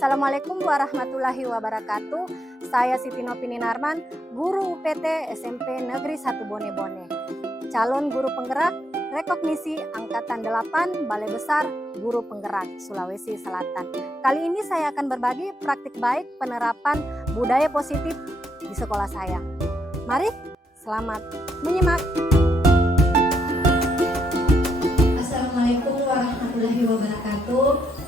Assalamualaikum warahmatullahi wabarakatuh. Saya Siti Nopini Narman, guru UPT SMP Negeri 1 Bone-Bone. Calon guru penggerak rekognisi Angkatan 8 Balai Besar Guru Penggerak Sulawesi Selatan. Kali ini saya akan berbagi praktik baik penerapan budaya positif di sekolah saya. Mari, selamat menyimak. Assalamualaikum warahmatullahi wabarakatuh.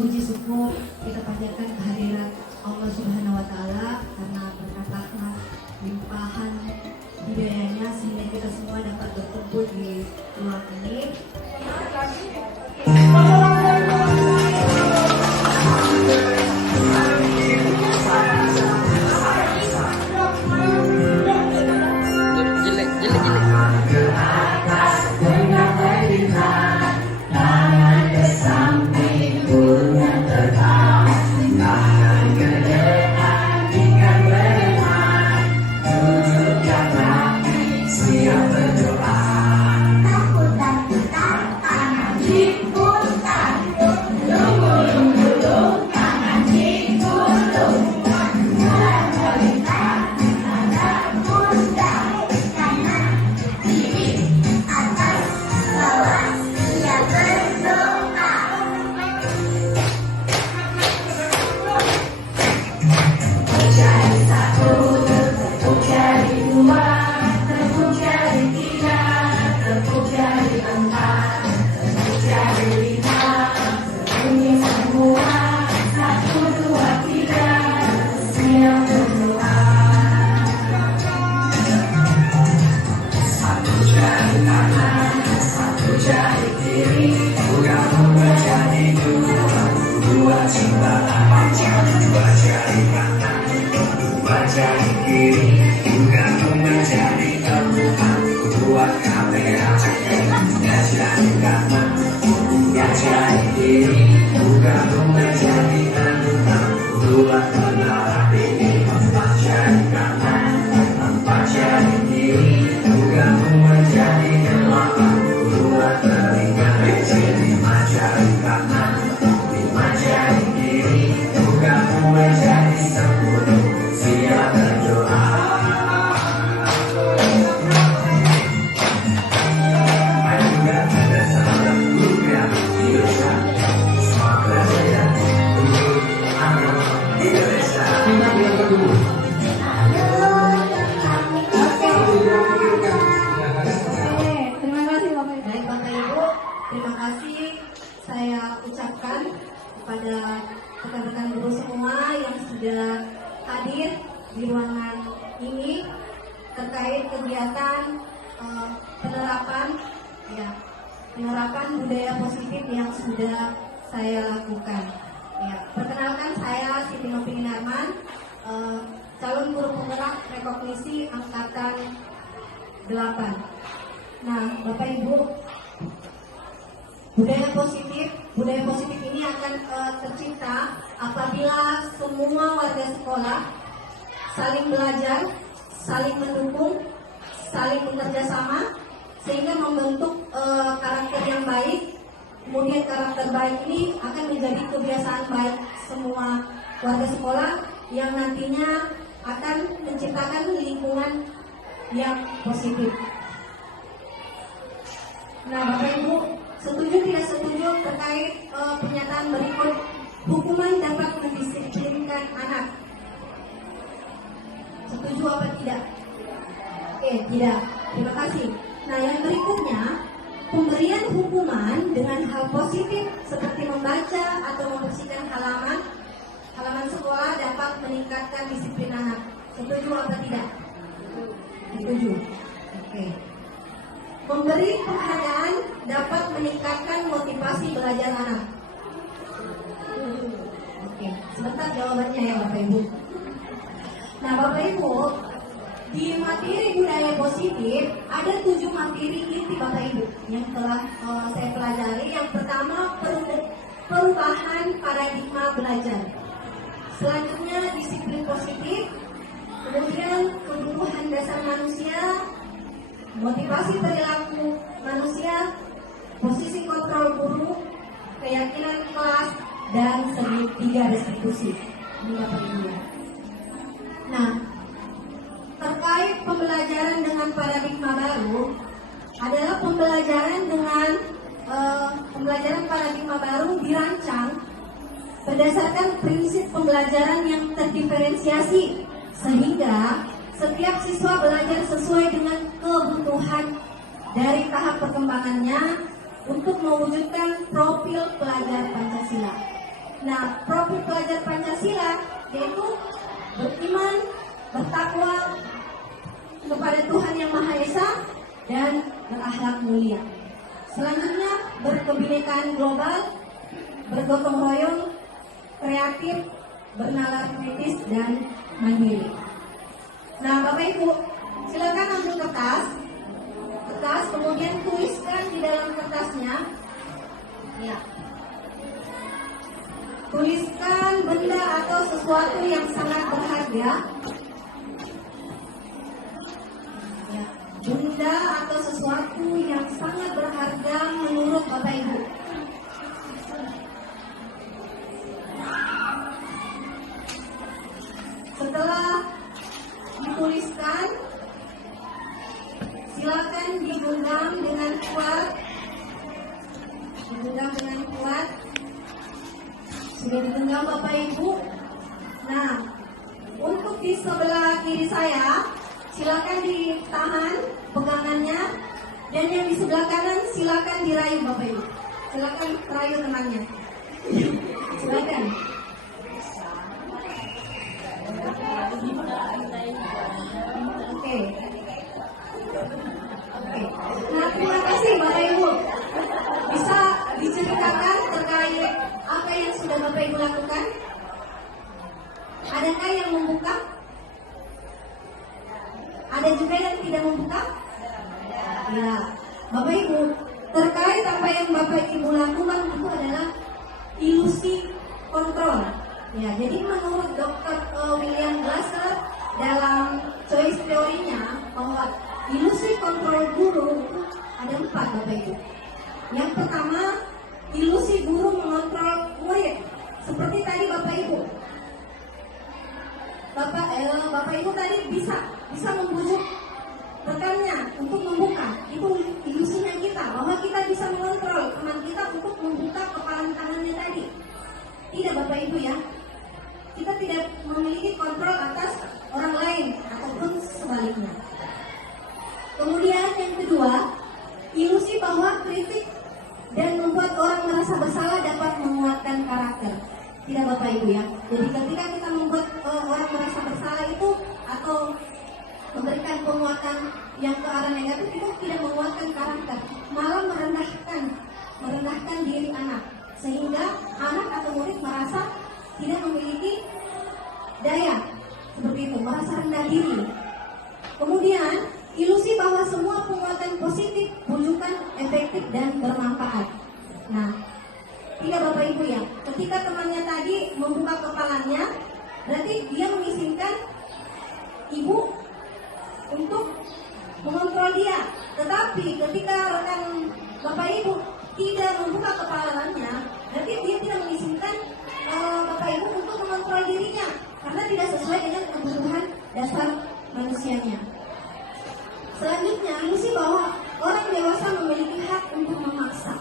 Puji syukur kita panjatkan kehadiran Allah Subhanahu wa Ta'ala karena berkat rahmat limpahan hidayahnya sehingga kita semua dapat berkumpul di ruang ini. Terima kasih saya ucapkan kepada rekan-rekan guru semua yang sudah hadir di ruangan ini terkait kegiatan penerapan budaya positif yang sudah saya lakukan. Perkenalkan, saya Siti Nopini Narman, calon guru penggerak rekognisi Angkatan 8. Nah, Bapak Ibu, budaya positif ini akan tercipta apabila semua warga sekolah saling belajar, saling mendukung, saling bekerja sama, sehingga membentuk karakter yang baik. Kemudian karakter baik ini akan menjadi kebiasaan baik semua warga sekolah yang nantinya akan menciptakan lingkungan yang positif. Nah, Bapak Ibu, setuju tidak setuju terkait pernyataan berikut, hukuman dapat mendisiplinkan anak? Setuju apa tidak? Tidak. Terima kasih. Nah, yang berikutnya, pemberian hukuman dengan hal positif seperti membaca atau membersihkan halaman sekolah dapat meningkatkan disiplin anak. Setuju apa tidak? Setuju. Oke. Memberi penghargaan dapat meningkatkan motivasi belajar anak. Oke, sebentar jawabannya ya Bapak Ibu. Nah, Bapak Ibu, di materi budaya positif ada 7 materi inti Bapak Ibu yang telah saya pelajari. Yang pertama, perubahan paradigma belajar. Selanjutnya, disiplin positif. Kemudian, kebutuhan dasar manusia, motivasi perilaku manusia, posisi kontrol guru, keyakinan kelas, dan segitiga restitusi. Ini Bapak Ibu. Nah, terkait pembelajaran dengan paradigma baru adalah pembelajaran dengan pembelajaran paradigma baru dirancang berdasarkan prinsip pembelajaran yang terdiferensiasi sehingga setiap siswa belajar sesuai dengan kebutuhan dari tahap perkembangannya untuk mewujudkan profil pelajar Pancasila. Nah, profil pelajar Pancasila yaitu beriman, bertakwa kepada Tuhan Yang Maha Esa dan berakhlak mulia. Selanjutnya, berkebinekaan global, bergotong royong, kreatif, bernalar kritis, dan mandiri. Nah, Bapak Ibu, silakan ambil kertas, kemudian tuliskan di dalam kertasnya. Ya. Tuliskan benda atau sesuatu yang sangat berharga. Ya. Benda atau sesuatu yang sangat berharga menurut Bapak Ibu. Setelah dituliskan, silakan digenggam dengan kuat. Sudah digenggam Bapak Ibu. Nah, untuk di sebelah kiri saya, silakan ditahan pegangannya, dan yang di sebelah kanan silakan dirayu Bapak Ibu. Silakan rayu temannya. Silakan. Oke. Nah, terima kasih Bapak Ibu. Bisa diceritakan terkait apa yang sudah Bapak Ibu lakukan? Adakah yang membuka? Ada juga yang tidak membuka? Ya, Bapak Ibu, terkait apa yang Bapak Ibu lakukan itu adalah ilusi kontrol. Ya, jadi menurut Dr. William Glasser dalam choice teorinya bahwa ilusi kontrol guru itu ada 4 Bapak Ibu. Yang pertama, ilusi guru mengontrol murid. Seperti tadi Bapak Ibu. Bapak Ibu tadi bisa membujuk rekannya untuk membuka. Itu ilusinya kita, bahwa kita bisa mengontrol teman kita untuk membuka kepalan tangannya tadi. Tidak Bapak Ibu ya. Kita tidak memiliki kontrol atas orang lain ataupun sebaliknya. Kemudian yang kedua, ilusi bahwa kritik dan membuat orang merasa bersalah dapat menguatkan karakter. Tidak Bapak Ibu ya. Jadi ketika kita membuat orang merasa bersalah itu atau memberikan penguatan yang ke arah negatif, itu tidak menguatkan karakter, malah merendahkan diri anak, sehingga anak atau murid merasa tidak memiliki daya seperti itu, merasa rendah diri. Kemudian ilusi bahwa semua penguatan positif, bujukan efektif dan bermanfaat. Nah, tidak Bapak Ibu ya, ketika temannya tadi membuka kepalanya, berarti dia mengizinkan ibu untuk mengontrol dia. Tetapi ketika rekan Bapak Ibu tidak membuka kepalanya, berarti dia tidak mengizinkan Bapak Ibu untuk mengontrol dirinya, karena tidak sesuai dengan kebutuhan dasar manusianya. Selanjutnya, ilusi bahwa orang dewasa memiliki hak untuk memaksa.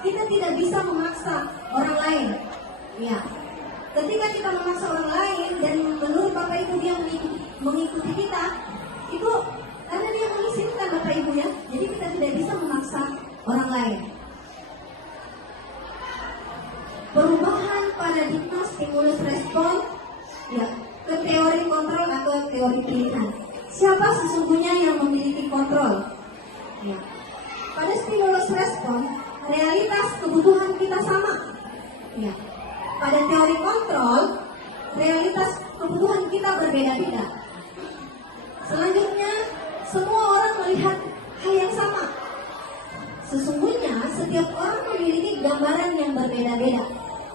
Kita tidak bisa memaksa orang lain. Ya, ketika kita memaksa orang lain dan menurut Bapak Ibu dia mengikuti kita, itu karena dia mengizinkan Bapak Ibu ya. Jadi kita tidak bisa memaksa orang lain. Perubahan paradigma stimulus respon ya, ke teori kontrol atau teori pilihan. Siapa sesungguhnya yang memiliki kontrol? Ya. Pada stimulus respon, realitas kebutuhan kita sama. Ya. Pada teori kontrol, realitas kebutuhan kita berbeda-beda. Selanjutnya, semua orang melihat hal yang sama. Sesungguhnya, setiap orang memiliki gambaran yang berbeda-beda,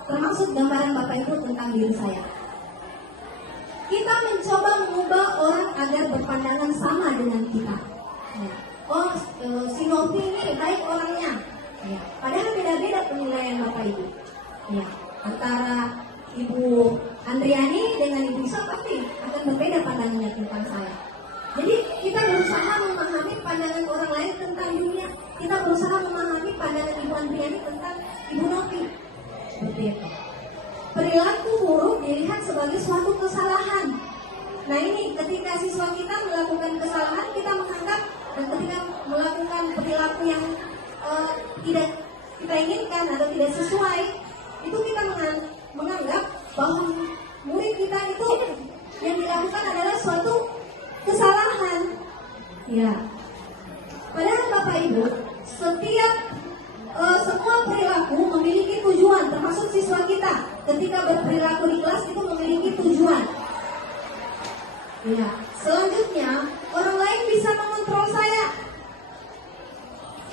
termasuk gambaran Bapak Ibu tentang diri saya. Kita mencoba mengubah orang agar berpandangan sama dengan kita. Oh, si Novi ini baik orangnya, Ya, padahal beda-beda penilaian Bapak Ibu. Ya, antara Ibu Andriani dengan Ibu Isa pasti akan berbeda pandangannya tentang saya. Jadi kita berusaha memahami pandangan orang lain tentang dunia. Kita berusaha memahami pandangan Ibu Andriani tentang Ibu Novi. Seperti itu. Perilaku buruk dilihat sebagai suatu kesalahan. Nah ini ketika siswa kita melakukan kesalahan, kita menganggap, dan ketika melakukan perilaku yang tidak kita inginkan atau tidak sesuai, itu kita menganggap bahwa murid kita itu yang dilakukan adalah suatu kesalahan. Ya. Padahal Bapak Ibu, setiap semua perilaku memiliki tujuan, termasuk siswa kita. Ketika berperilaku di kelas itu memiliki tujuan. Ya. Selanjutnya, orang lain bisa mengontrol saya.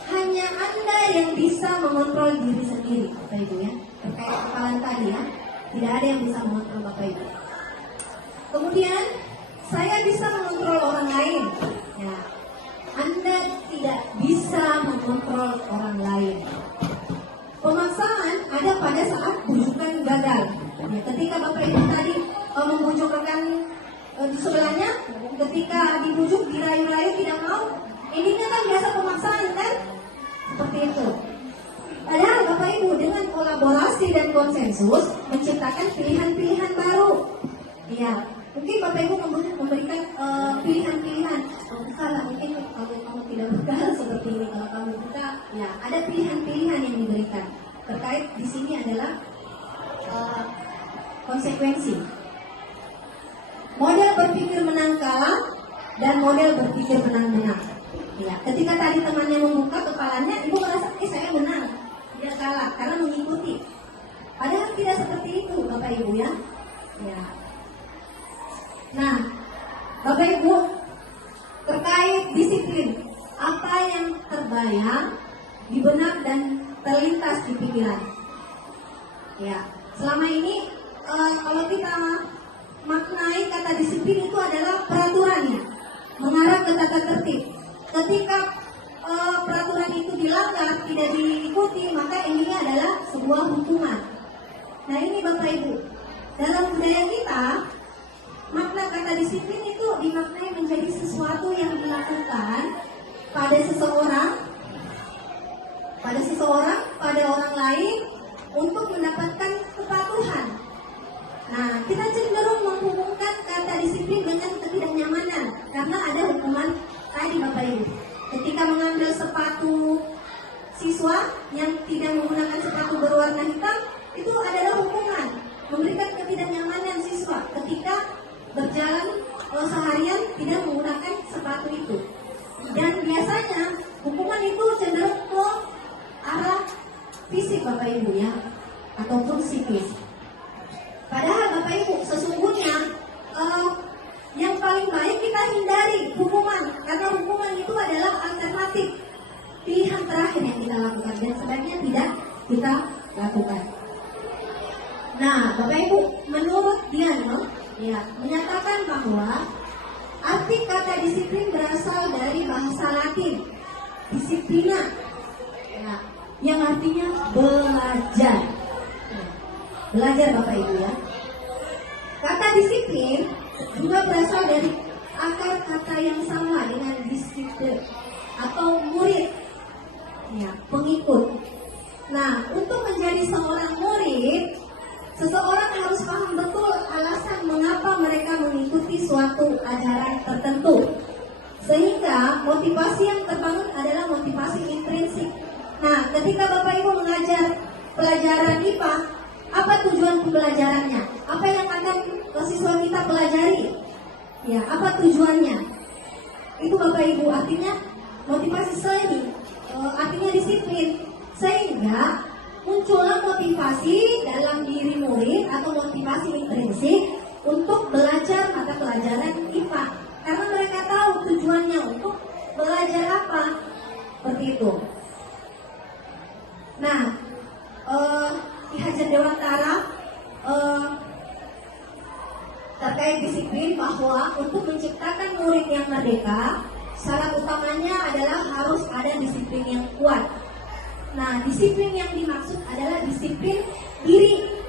Hanya Anda yang bisa mengontrol diri sendiri, Bapak Ibu ya. Terkait kepalan tadi ya, tidak ada yang bisa mengontrol Bapak Ibu. Kemudian, saya bisa mengontrol orang lain. Ya. Anda tidak bisa mengontrol orang lain. Pemaksaan ada pada saat bujukan gagal. Ya, ketika Bapak Ibu tadi membujuk rekan di sebelahnya, ketika dibujuk, dirayu-rayu tidak mau, ini kan biasa pemaksaan kan? Seperti itu. Padahal Bapak Ibu dengan kolaborasi dan konsensus menciptakan pilihan-pilihan baru. Ya, mungkin Bapak Ibu memberikan pilihan-pilihan. Salah, mungkin kalau kamu tidak bekal seperti ini, kalau kamu buka, ya ada pilihan-pilihan yang diberikan. Terkait di sini adalah konsekuensi. Model berpikir menang kalah dan model berpikir menang-menang. Ya, ketika tadi temannya membuka kepalanya, ibu merasa, saya menang, dia kalah karena mengikuti. Padahal tidak seperti itu, Bapak Ibu ya. Ya. Nah, Bapak Ibu, terkait disiplin, apa yang terbayang di benak dan terlintas di pikiran? Ya, selama ini kalau kita maknai kata disiplin itu adalah peraturannya, mengarah ke tata tertib. Ketika peraturan itu dilanggar, tidak diikuti, maka ini adalah sebuah hukuman. Nah ini Bapak Ibu, dalam budaya kita, makna kata disiplin itu dimaknai menjadi sesuatu yang dilakukan pada seseorang, pada orang lain untuk mendapatkan kepatuhan. Nah, kita cenderung menghubungkan kata disiplin dengan ketidaknyamanan karena ada hukuman tadi Bapak Ibu. Ketika mengambil sepatu siswa yang tidak menggunakan sepatu berwarna hitam, itu adalah hukuman, memberikan ketidaknyamanan siswa ketika berjalan seharian tidak menggunakan sepatu itu. Dan biasanya hukuman itu cenderung ke arah fisik Bapak Ibu ya, ataupun psikis. Padahal Bapak Ibu sesungguhnya yang paling baik kita hindari hukuman, karena hukuman itu adalah alternatif pilihan terakhir yang kita lakukan dan sebaiknya tidak kita lakukan. Nah, Bapak Ibu, menurut Diano, ya, menyatakan bahwa arti kata disiplin berasal dari bahasa Latin, disiplina, ya, yang artinya belajar. Belajar Bapak Ibu ya. Kata disiplin juga berasal dari akar kata yang sama dengan disiplin atau murid, ya, pengikut. Nah, untuk menjadi seorang murid, seseorang harus paham betul alasan mengapa mereka mengikuti suatu ajaran tertentu. Sehingga motivasi yang terbangun adalah motivasi intrinsik. Nah, ketika Bapak Ibu mengajar pelajaran IPA, apa tujuan pembelajarannya? Apa yang akan siswa kita pelajari? Ya, apa tujuannya? Itu Bapak Ibu, artinya motivasi seni, artinya disiplin. Sehingga muncullah motivasi dalam diri murid atau motivasi intrinsik untuk belajar mata pelajaran IPA. Karena mereka tahu tujuannya untuk belajar apa. Seperti itu. Nah, Ki Hajar Dewantara terkait disiplin bahwa untuk menciptakan murid yang merdeka, syarat utamanya adalah harus ada disiplin yang kuat. Nah, disiplin yang dimaksud adalah disiplin diri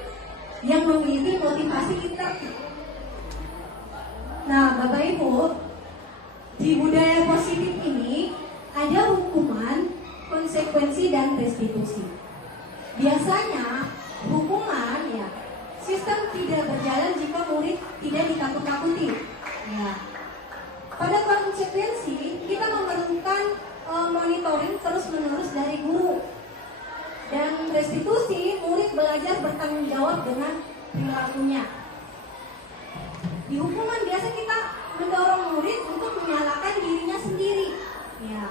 yang memiliki motivasi internal. Nah, Bapak Ibu, di budaya positif ini ada hukuman, konsekuensi, dan restitusi. Biasanya hukuman ya, sistem tidak berjalan jika murid tidak ditakut-takuti. Ya. Pada konsekuensi kita memerlukan monitoring terus-menerus dari guru. Dan restitusi, murid belajar bertanggung jawab dengan perilakunya. Di hukuman biasa kita mendorong murid untuk menyalahkan dirinya sendiri. Ya.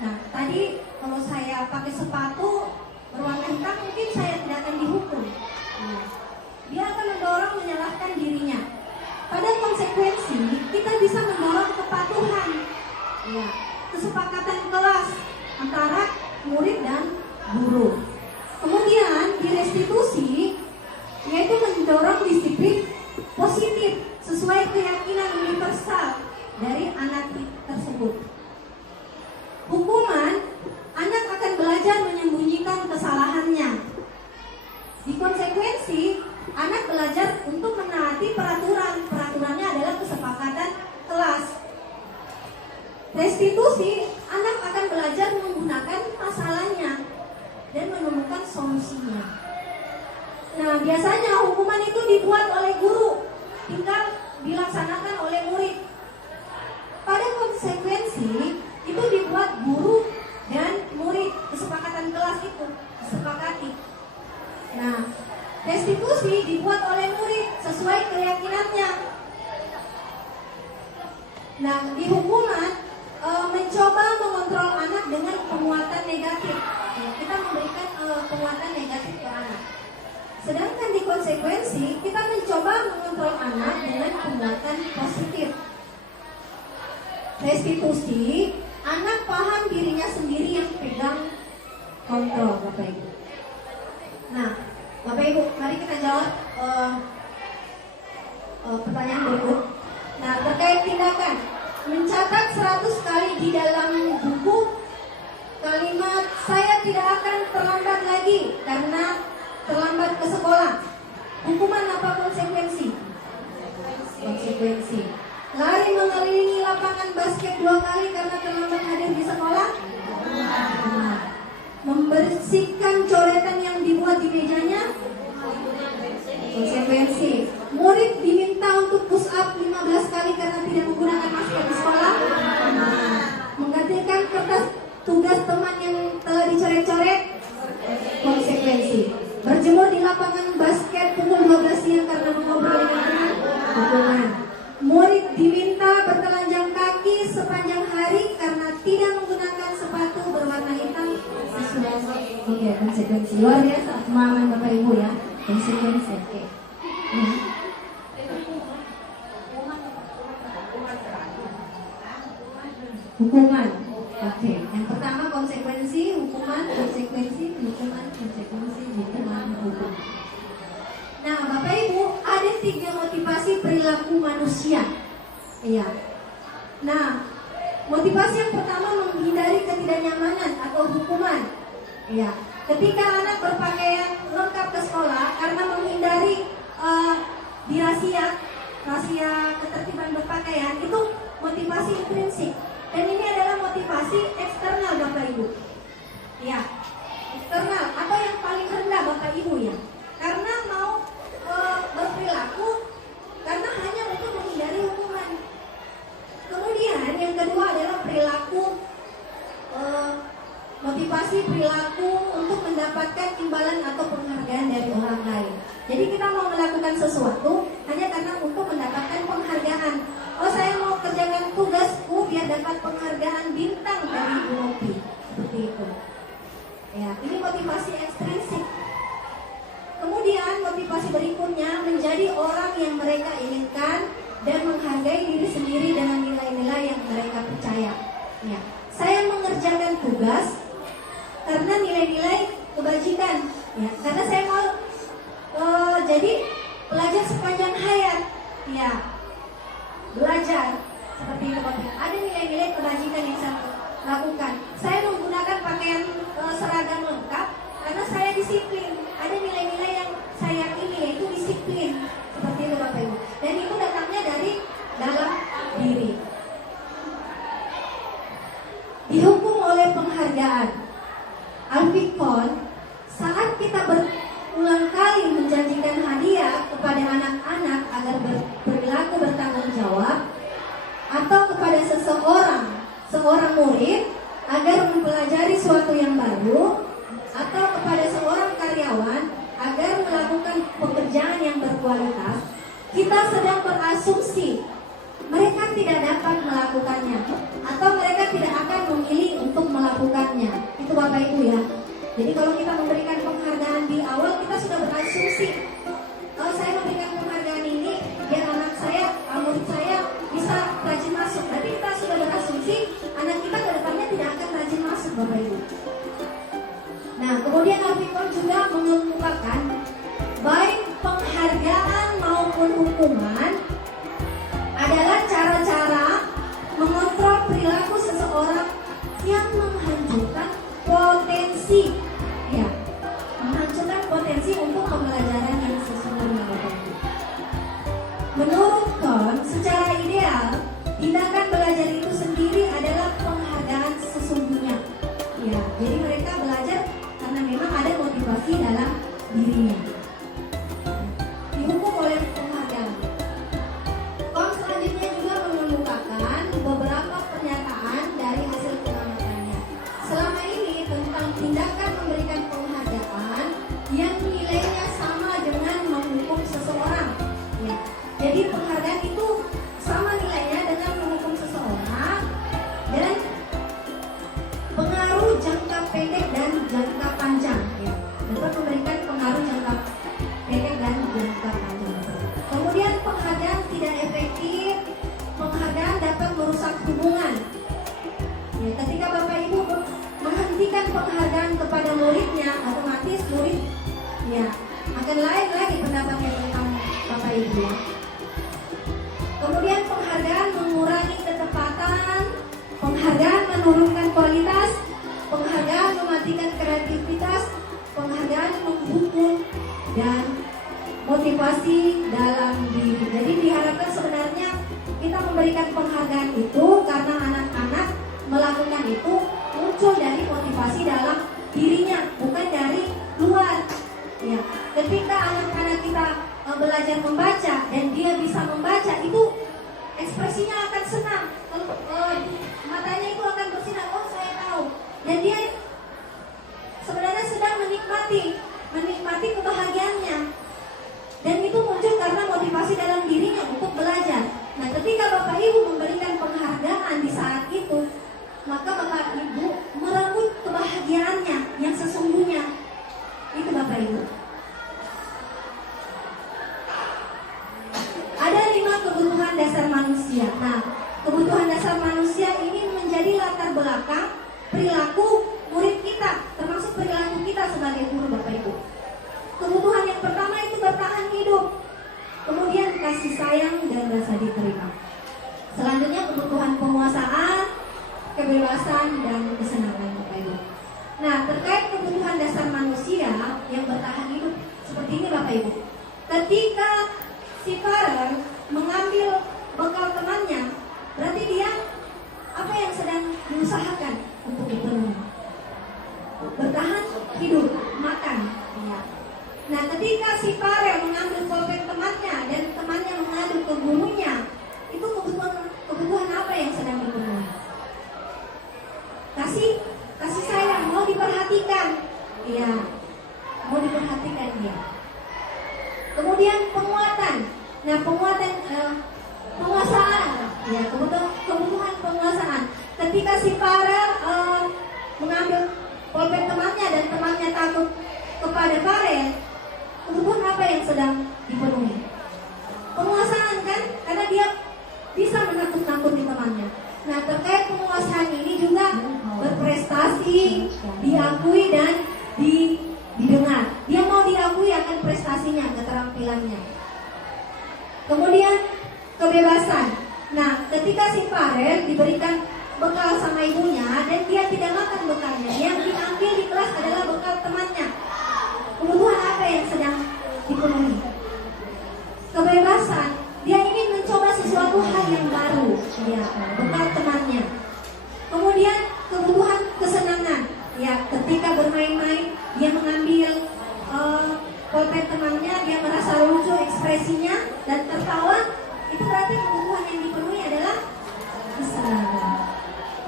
Nah, tadi kalau saya pakai sepatu berwarna hitam mungkin saya tidak akan dihukum. Ya. Dia akan mendorong menyalahkan dirinya. Pada konsekuensi kita bisa mendorong kepatuhan. Ya. Kesepakatan kelas antara murid dan guru. Kemudian di restitusi yaitu mendorong disiplin positif sesuai keyakinan universal dari anak tersebut. Hukuman, anak akan belajar menyembunyikan kesalahannya. Di konsekuensi, anak belajar untuk menaati peraturan. Peraturannya adalah kesepakatan kelas. Restitusi, anak akan belajar menggunakan masalahnya dan menemukan solusinya. Nah, biasanya hukuman itu dibuat oleh guru, tinggal dilaksanakan oleh murid. Pada konsekuensi itu dibuat guru dan murid, kesepakatan kelas itu disepakati. Nah, restitusi dibuat oleh murid sesuai keyakinannya. Nah, di hukuman mencoba mengontrol anak dengan penguatan negatif. Ya, kita memberikan penguatan negatif ke anak. Sedangkan di konsekuensi kita mencoba mengontrol anak dengan penguatan positif. Restitusi, anak paham dirinya sendiri yang pegang kontrol, Bapak Ibu. Nah, Bapak Ibu, mari kita jawab pertanyaan berikut. Nah, terkait tindakan, mencatat 100 kali di dalam buku kalimat saya tidak akan terlambat lagi karena terlambat ke sekolah. Hukuman apa konsekuensi? Konsekuensi. Lari mengelilingi lapangan basket 2 kali karena terlambat hadir di sekolah. Membersihkan coretan yang dibuat di mejanya. Konsekuensi. Murid diminta untuk push up 15 kali karena tidak menggunakan masker di sekolah. Menggantikan kertas tugas teman yang telah dicoret-coret. Konsekuensi. Berjemur di lapangan basket pukul 12 siang karena mengobrol dengan teman. Hukuman. Murid diminta bertelanjang kaki sepanjang hari karena tidak menggunakan sepatu berwarna hitam sesuai. Oke, konsekuensi. Luar biasa pemahaman Bapak Ibu ya. Konsekuensi. Oke. Hukuman. Oke. Yang pertama konsekuensi, hukuman, konsekuensi, hukuman, konsekuensi, hukuman, hukuman. Nah, Bapak Ibu, ada 3 motivasi perilaku manusia. Iya. Nah, motivasi yang pertama menghindari ketidaknyamanan atau hukuman. Iya. Ketika anak berpakaian lengkap ke sekolah karena menghindari rahasia ketertiban berpakaian, itu motivasi intrinsik. Dan ini adalah motivasi eksternal Bapak Ibu. Ya, eksternal atau yang paling rendah Bapak Ibu ya. Karena mau berperilaku karena hanya untuk menghindari hukuman. Kemudian yang kedua adalah perilaku motivasi perilaku untuk mendapatkan imbalan atau penghargaan dari orang lain. Jadi kita mau melakukan sesuatu hanya karena untuk mendapatkan penghargaan. Oh, saya mau kerjakan tugasku biar dapat penghargaan bintang dari Bu Nopi. Seperti itu. Ya, ini motivasi ekstrinsik. Kemudian motivasi berikutnya menjadi orang yang mereka inginkan dan menghargai diri sendiri dengan nilai-nilai yang mereka percaya. Ya, saya mengerjakan tugas karena nilai-nilai kebajikan. Ya, karena saya mau jadi pelajar sepanjang hayat. Ya, belajar seperti itu. Ada nilai-nilai kebajikan yang saya lakukan. Saya menggunakan pakaian seragam penghargaan. Alfikon, saat kita berulang kali menjanjikan hadiah kepada anak-anak agar berperilaku bertanggung jawab, atau kepada seorang murid agar mempelajari sesuatu yang baru, atau kepada seorang karyawan agar melakukan pekerjaan yang berkualitas, kita sedang berasumsi mereka tidak dapat melakukannya atau mereka tidak akan memilih untuk melakukannya. Itu Bapak Ibu ya. Jadi kalau kita memberikan penghargaan di awal, kita sudah berasumsi, kalau saya memberikan penghargaan ini biar anak saya, murid saya bisa rajin masuk. Berarti kita sudah berasumsi anak kita ke depannya tidak akan rajin masuk, Bapak Ibu. Nah, kemudian Alfikon juga mengemukakan baik penghargaan maupun hukuman adalah cara-cara mengontrol perilaku seseorang yang menghancurkan potensi, ya, menghancurkan potensi untuk pembelajaran yang sesungguhnya. Menurut Kohn, secara ideal, tindakan belajar itu sendiri adalah penghargaan sesungguhnya. Ya, jadi mereka belajar karena memang ada motivasi dalam dirinya. Dihukum oleh penghargaan. Kohn selanjutnya juga mengemukakan beberapa pernyataan dari hasil pengamatannya. Selama ini tentang tindakan memberikan penghargaan yang nilainya sama dengan menghukum seseorang. Ya, jadi penghargaan itu sama nilainya dengan menghukum seseorang dan pengaruh jangka pendek dan jangka panjang. Ya, dapat memberikan pengaruh jangka pendek dan jangka panjang. Kemudian penghargaan tidak efektif, penghargaan dapat merusak hubungan. Ya, ketika Bapak Ibu menghentikan penghargaan kepada muridnya, otomatis murid ya akan lain lagi pendapatnya tentang Bapak Ibu. Ya. Kemudian penghargaan mengurangi ketepatan, penghargaan menurunkan kualitas, penghargaan mematikan kreativitas, penghargaan menghukum, dan motivasi dalam diri. Jadi diharapkan sebenarnya kita memberikan penghargaan itu karena anak-anak melakukan itu muncul dari motivasi dalam dirinya, bukan dari luar. Ya, ketika anak-anak kita belajar membaca dan dia bisa membaca, itu ekspresinya akan senang, matanya itu akan bersinar, oh saya tahu, dan dia sebenarnya sedang menikmati kebahagiaannya, dan itu muncul karena motivasi dalam dirinya untuk belajar. Nah, ketika Bapak Ibu memberikan penghargaan di saat itu, maka Bapak Ibu merenggut kebahagiaannya yang sesungguhnya. Itu Bapak Ibu. Ada 5 kebutuhan dasar manusia. Nah, kebutuhan dasar manusia ini menjadi latar belakang perilaku murid kita, termasuk perilaku kita sebagai guru, Bapak Ibu. Kebutuhan yang pertama itu bertahan hidup. Kemudian kasih sayang dan rasa diterima. Selanjutnya kebutuhan penguasaan, kebebasan, dan kesenangan, Bapak Ibu. Nah, terkait kebutuhan dasar manusia yang bertahan hidup seperti ini, Bapak Ibu. Ketika si Farel mengambil bekal temannya, berarti dia apa yang sedang diusahakan untuk dipenuhi? Bertahan hidup, makan. Ya. Nah, ketika si Farel mengambil pulpen temannya dan temannya mengadu ke gurunya, itu kebutuhan apa yang sedang dipenuhi? Kasih sayang, mau diperhatikan. Iya, mau diperhatikan dia. Kemudian penguatan. Nah, penguasaan. Ya, kebutuhan penguasaan. Ketika si Farel mengambil pulpen temannya dan temannya takut kepada Farel, kebutuhan apa yang sedang dipenuhi? Penguasaan kan? Karena dia bisa menakut-nakuti temannya. Nah, terkait penguasaan ini juga berprestasi, diakui dan didengar. Dia mau diakui akan prestasinya, keterampilannya. Kemudian kebebasan. Nah, ketika si Farel diberikan bekal sama ibunya dan dia tidak makan bekalnya, yang diambil di kelas adalah bekal temannya. Kebutuhan apa yang sedang dipenuhi? Kebebasan. Dia ingin mencoba sesuatu hal yang baru, ya, bekal temannya. Kemudian kebutuhan kesenangan.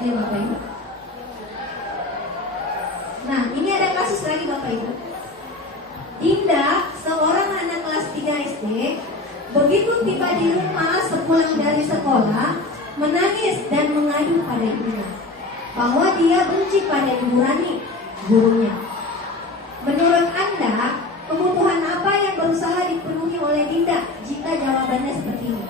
Ayo Bapak Ibu. Nah, ini ada kasus lagi Bapak Ibu. Dinda, seorang anak kelas 3 SD, begitu tiba di rumah sepulang dari sekolah, menangis dan mengadu pada ibunya bahwa dia benci pada Ibu Rani, gurunya. Menurut Anda, kebutuhan apa yang berusaha dipenuhi oleh Dinda jika jawabannya seperti ini?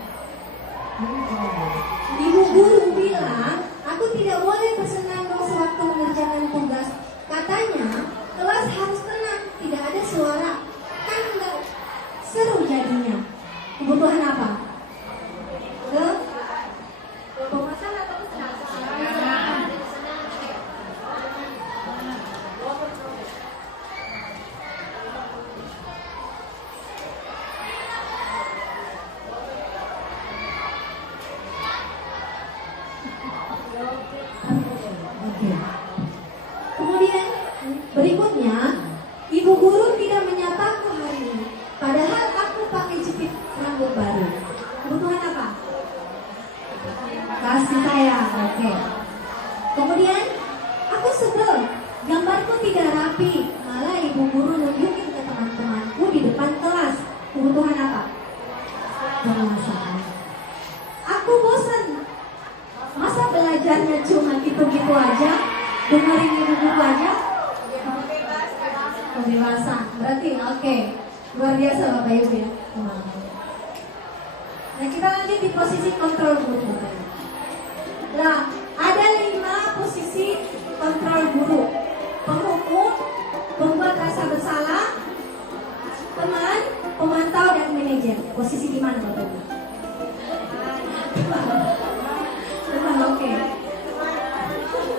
Ibu guru bilang, aku tidak boleh bersenandung sewaktu mengerjakan tugas. Katanya, kelas harus tenang, tidak ada suara. Kan enggak seru jadinya. Kebutuhan apa? Pemasan atau kesenangan? Oke. Kemudian berikutnya, ibu guru tidak menyapaku hari ini, padahal aku pakai jepit rambut baru. Kebutuhan apa? Kasih sayang. Oke. Kemudian aku sebel, gambarku tidak rapi, malah ibu guru nunjukin ke teman-temanku di depan kelas. Kebutuhan apa? Pengawasan. Aku bosan. Masa belajarnya cuma gitu-gitu aja, dengerin ibu guru aja? Kebebasan. Berarti oke. Luar biasa Bapak Ibu ya. Nah, kita lanjut di posisi kontrol guru. Nah, ada 5 posisi kontrol guru: penghukum, pembuat rasa bersalah, teman, pemantau, dan manajer. Posisi di mana Bapak Ibu? Teman, oke.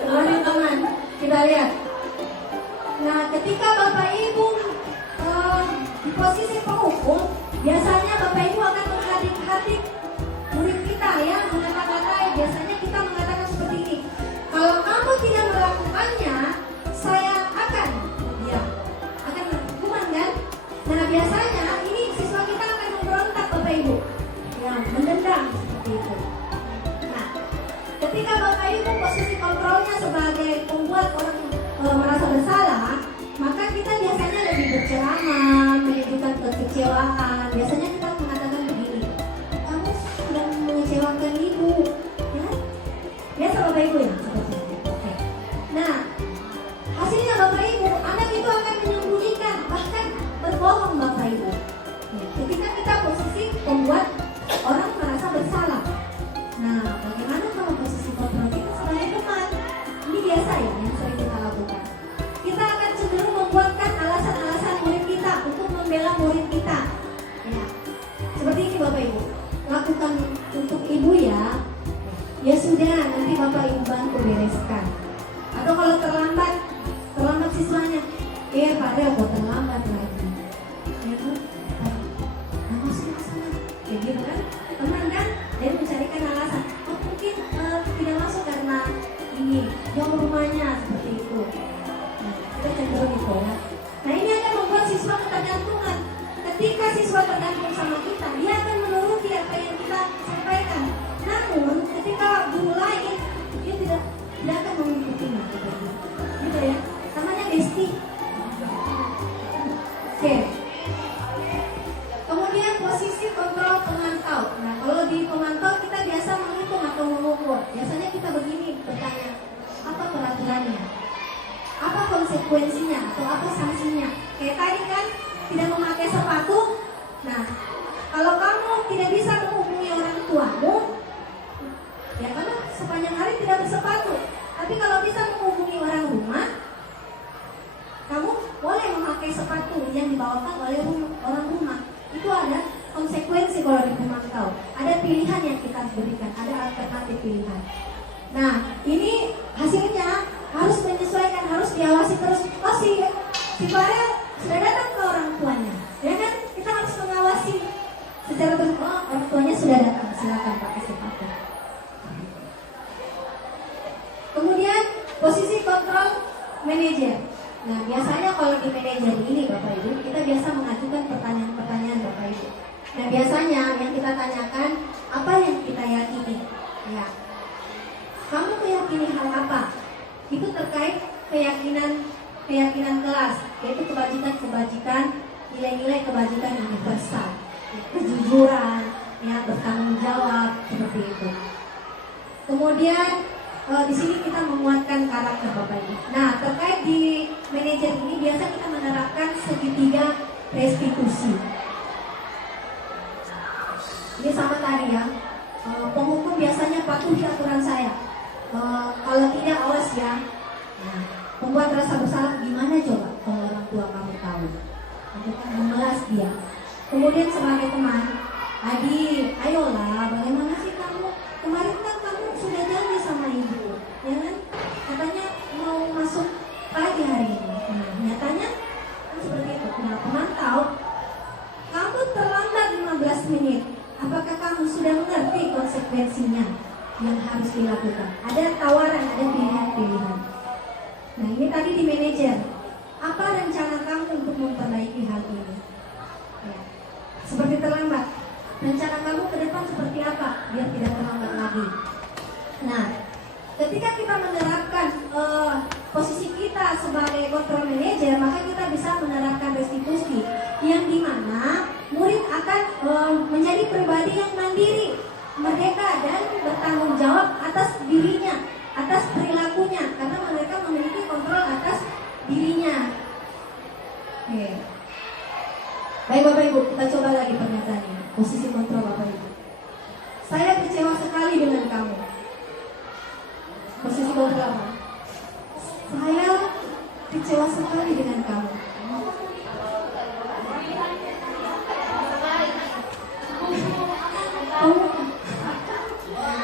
Kemudian teman, kita lihat. Nah, ketika Bapak Ibu di posisi penghukum, biasanya Bapak Ibu akan menghadik-hadik murid kita ya, mengata-katai. Biasanya kita mengatakan seperti ini, kalau kamu tidak melakukannya, saya akan hukuman kan? Nah, biasanya ini siswa kita akan memberontak Bapak Ibu, ya, mendendam seperti itu. Nah, ketika Bapak Ibu posisi kontrolnya sebagai pembuat orang merasa bersalah, maka kita biasanya lebih berceramah, menunjukkan kekecewaan. Biasanya kita mengatakan begini, kamu sudah mengecewakan ibu, ya? Biasa Bapak Ibu ya, seperti itu. Oke. Nah, hasilnya Bapak Ibu, anak itu akan menyembunyikan, bahkan berbohong Bapak Ibu. Ketika kita posisi membuat orang merasa bersalah. Nah, bagaimana kalau posisi kontrol kita sebagai teman? Ini biasa ya yang sering kita lakukan. Kita akan cenderung membuatkan alasan-alasan murid kita untuk membela murid kita. Ya, seperti ini Bapak Ibu. Lakukan untuk ibu ya. Ya sudah, nanti Bapak Ibu bantu bereskan. Atau kalau terlambat siswanya, Pak Reo kok terlambat lagi. Ya kan? Nah, masuk sana. Kayak gitu kan? Teman kan? Dia mencarikan alasan. Oh mungkin tidak masuk karena ini jauh rumahnya, seperti itu. Nah, kita cenderung itu ya. Nah, ini akan membuat siswa ketergantungan. Ketika siswa tergantung sama kita, dia akan menuruti apa yang kita sampaikan. Namun, ketika guru lain, dia tidak akan mengikutinya. Gitu ya. Namanya bestie. Oke. Kemudian posisi kontrol pemantau. Nah, kalau di pemantau kita biasa menghitung atau mengukur. Biasanya kita begini bertanya, apa peraturannya? Apa konsekuensinya atau apa sanksinya? Kayak tadi kan, tidak memakai sepatu. Nah, kalau kamu tidak bisa menghubungi orang tuamu, ya karena sepanjang hari tidak bersepatu. Tapi kalau bisa menghubungi orang rumah, kamu boleh memakai sepatu yang dibawakan oleh orang rumah. Itu ada konsekuensi kalau di pemantau. Ada pilihan yang kita berikan, ada alternatif pilihan. Nah, ini hasilnya harus menyesuaikan, harus diawasi terus. Oh si Farel sudah datang ke orang tuanya, ya kan? Kita harus mengawasi secara terus. Oh, orang tuanya sudah datang, silakan pakai sepatu. Kemudian posisi kontrol manajer. Nah, biasanya kalau di manajer ini Bapak Ibu, kita biasa mengajukan pertanyaan-pertanyaan Bapak Ibu. Nah, biasanya yang kita tanyakan, apa yang kita yakini? Ya, kamu keyakinan mewakili hal apa? Itu terkait keyakinan kelas, yaitu kebajikan, nilai-nilai kebajikan universal, kejujuran, ya, bertanggung jawab, seperti itu. Kemudian di sini kita menguatkan karakter Bapak Ibu. Nah, terkait di manajer ini biasa kita menerapkan segitiga restitusi. Ini sama tadi ya. Penghukum biasanya patuhi aturan saya. Kalau tidak, awas ya. Nah, pembuat rasa bersalah gimana coba kalau orang tua kamu tahu? Itu kan memelas dia. Kemudian sebagai teman, adik, ayolah, bagaimana sih kamu? Kemarin kan kamu sudah janji sama ibu, ya kan? Katanya mau masuk pagi hari ini. Nah, nyatanya kan seperti itu. Nah, pemantau, kamu terlambat 15 menit. Apakah kamu sudah mengerti konsekuensinya yang harus dilakukan? Ada tawaran, ada pilihan-pilihan. Nah, ini tadi di manajer. Apa rencana kamu untuk memperbaiki hal ini? Ya. Seperti terlambat, rencana kamu ke depan seperti apa biar tidak terlambat lagi? Nah, ketika kita menerapkan posisi kita sebagai control manager, maka kita bisa menerapkan restitusi yang dimana murid akan menjadi pribadi yang mandiri, merdeka dan bertanggung jawab atas dirinya, atas perilakunya, karena mereka memiliki kontrol atas dirinya. Oke. Baik Bapak Ibu, kita coba lagi pernyataannya. Posisi kontrol Bapak Ibu. Saya kecewa sekali dengan kamu. Posisi kontrol. Saya kecewa sekali dengan kamu.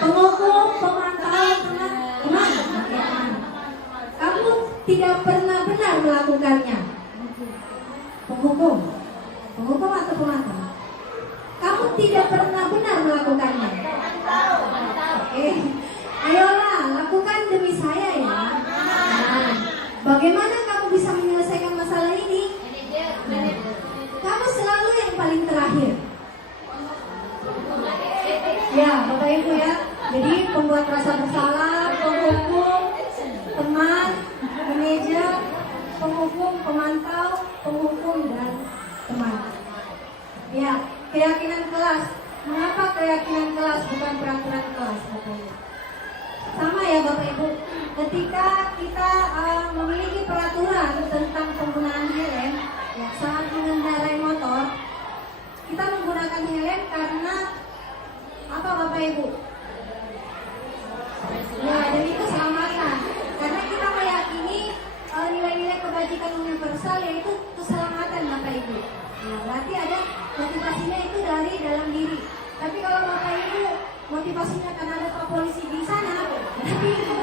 Penghukum, pemantau, teman. Kamu tidak pernah benar melakukannya. Penghukum atau pemantau? Kamu tidak pernah benar melakukannya. Ayolah, lakukan demi saya ya. Nah, bagaimana kamu bisa menyelesaikan masalah ini? Kamu selalu yang paling terakhir. Ya, Bapak Ibu ya. Jadi pembuat rasa bersalah, penghukum, teman, manajer, penghukum, pemantau, penghukum dan teman. Ya, keyakinan kelas. Mengapa keyakinan kelas bukan peraturan kelas, Bapak Ibu? Sama ya Bapak Ibu. Ketika kita memiliki peraturan tentang penggunaan helm, ya, saat mengendarai motor, kita menggunakan helm karena apa Bapak Ibu? Ya, dan itu keselamatan. Karena kita meyakini nilai-nilai kebajikan universal yaitu keselamatan Bapak Ibu. Nah, berarti ada motivasinya itu dari dalam diri. Tapi kalau Bapak Ibu motivasinya karena ada Pak Polisi di sana, berarti itu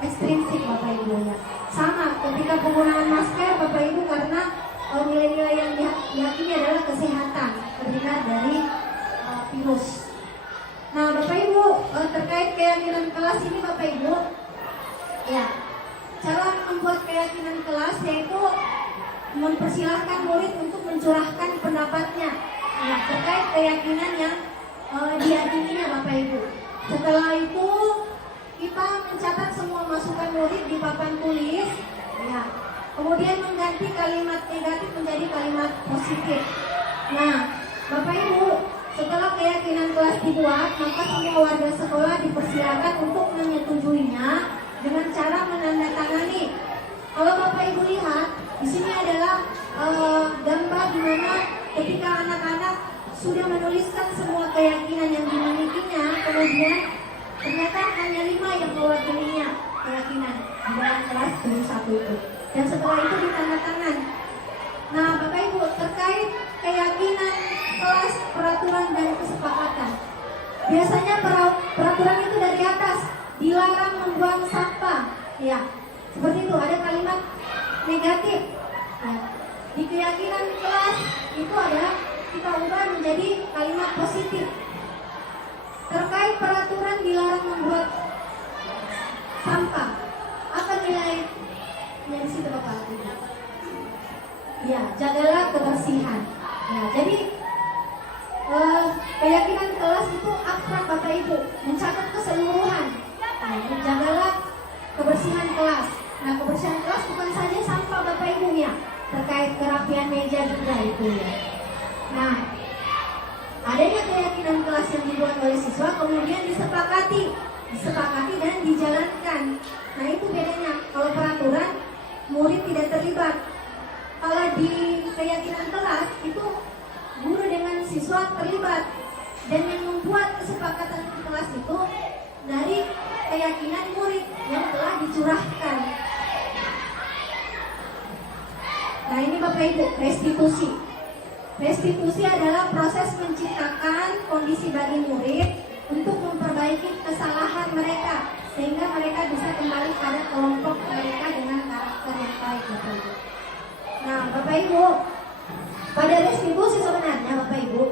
ekstrinsik Bapak Ibu ya. Sama ketika penggunaan masker Bapak Ibu karena nilai-nilai yang diyakini adalah kesehatan terhindar dari virus. Nah Bapak Ibu, terkait keyakinan kelas ini Bapak Ibu, ya, cara membuat keyakinan kelas yaitu mempersilahkan murid untuk mencurahkan pendapatnya, ya, terkait keyakinan yang diyakininya Bapak Ibu. Setelah itu kita mencatat semua masukan murid di papan tulis, ya, kemudian mengganti kalimat negatif menjadi kalimat positif. Nah Bapak Ibu, setelah keyakinan kelas dibuat, maka semua warga sekolah dipersilakan untuk menyetujuinya dengan cara menandatangani. Kalau Bapak Ibu lihat, di sini adalah gambar di mana ketika anak-anak sudah menuliskan semua keyakinan yang dimilikinya, kemudian ternyata hanya 5 yang mewakilinya keyakinan di dalam kelas dari 1 itu. Dan setelah itu ditandatangan. Nah, Bapak Ibu, terkait keyakinan kelas, peraturan dan kesepakatan. Biasanya peraturan itu dari atas, dilarang membuang sampah. Ya, seperti itu, ada kalimat negatif. Ya. Di keyakinan kelas itu adalah kita ubah menjadi kalimat positif. Terkait peraturan dilarang membuat sampah. Apa nilai yang di situ Bapak? Ya, jagalah kebersihan. Ya, jadi keyakinan kelas itu abstrak Bapak Ibu, mencakup keseluruhan. juga itu ya. Nah, adanya keyakinan kelas yang dibuat oleh siswa kemudian disepakati dan dijalankan. Nah, itu bedanya. Kalau peraturan, murid tidak terlibat. Kalau di keyakinan kelas itu guru dengan siswa terlibat, dan yang membuat kesepakatan kelas itu dari keyakinan murid yang telah dicurahkan. Nah, ini Bapak Ibu, restitusi. Restitusi adalah proses menciptakan kondisi bagi murid untuk memperbaiki kesalahan mereka sehingga mereka bisa kembali pada kelompok mereka dengan karakter yang baik, Bapak Ibu. Nah, Bapak Ibu, pada restitusi sebenarnya Bapak Ibu,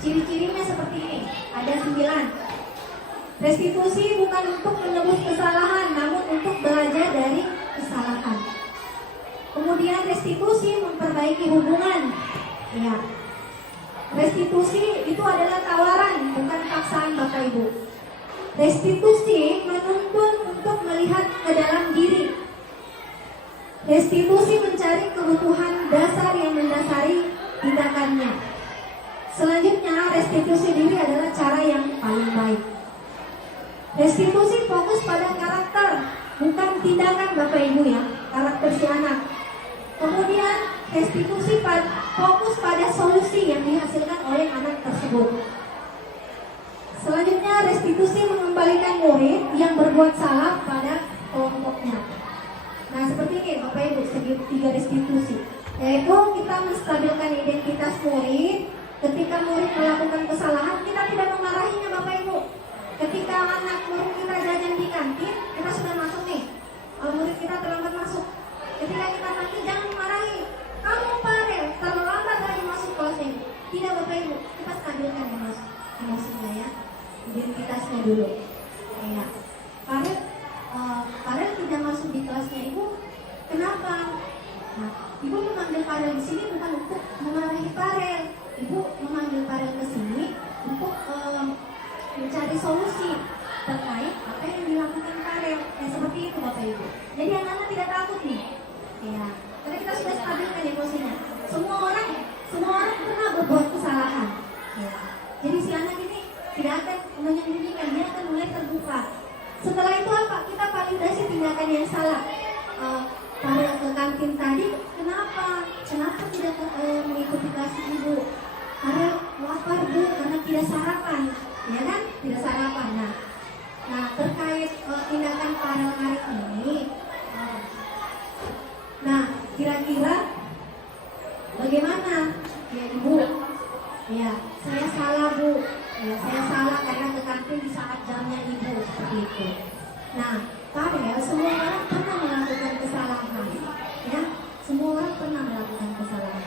ciri-cirinya seperti ini. Ada 9. Restitusi bukan untuk menebus kesalahan, namun untuk belajar dari kesalahan. Kemudian restitusi memperbaiki hubungan. Ya. Restitusi itu adalah tawaran, bukan paksaan Bapak Ibu. Restitusi menuntun untuk melihat ke dalam diri. Restitusi mencari kebutuhan dasar yang mendasari tindakannya. Selanjutnya, restitusi diri adalah cara yang paling baik. Restitusi fokus pada karakter, bukan tindakan Bapak Ibu ya, karakter si anak. Kemudian restitusi fokus pada solusi yang dihasilkan oleh anak tersebut. Selanjutnya, restitusi mengembalikan murid yang berbuat salah pada kelompoknya. Nah, seperti ini Bapak Ibu, segi 3 restitusi, yaitu kita menstabilkan identitas murid. Ketika murid melakukan kesalahan, kita tidak memarahinya Bapak Ibu. Ketika anak murid kita jajan di kantin, kita sudah masuk nih, murid kita terlambat masuk. Ketika kita nanti jangan memarahi, kamu Farel terlambat lagi masuk kelas ini. Tidak Bapak Ibu, kita stabilkan emosinya ya, identitasnya dulu. Ya, Farel tidak masuk di kelasnya Ibu. Kenapa? Nah, Ibu memanggil Farel di sini bukan untuk memarahi Farel. Ibu memanggil Farel ke sini untuk mencari solusi terkait apa yang dilakukan Farel. Ya, seperti itu Bapak Ibu. Jadi anak-anak tidak takut nih. Ya, karena kita sudah stabilkan emosinya. Semua orang pernah berbuat kesalahan. Ya. Jadi si anak ini tidak akan menyembunyikan, dia akan mulai terbuka. Setelah itu apa? Kita validasi tindakan yang salah. Pada ke kantin tadi, kenapa tidak mengikuti kelas Ibu? Karena lapar Bu, karena tidak sarapan, ya kan? Tidak sarapan. Nah terkait tindakan Farel hari ini, nah kira-kira bagaimana? Ya Ibu, ya saya salah Bu, ya saya salah karena ke kantin di saat jamnya Ibu, seperti itu. Nah, Farel, semua orang pernah melakukan kesalahan, ya, semua orang pernah melakukan kesalahan.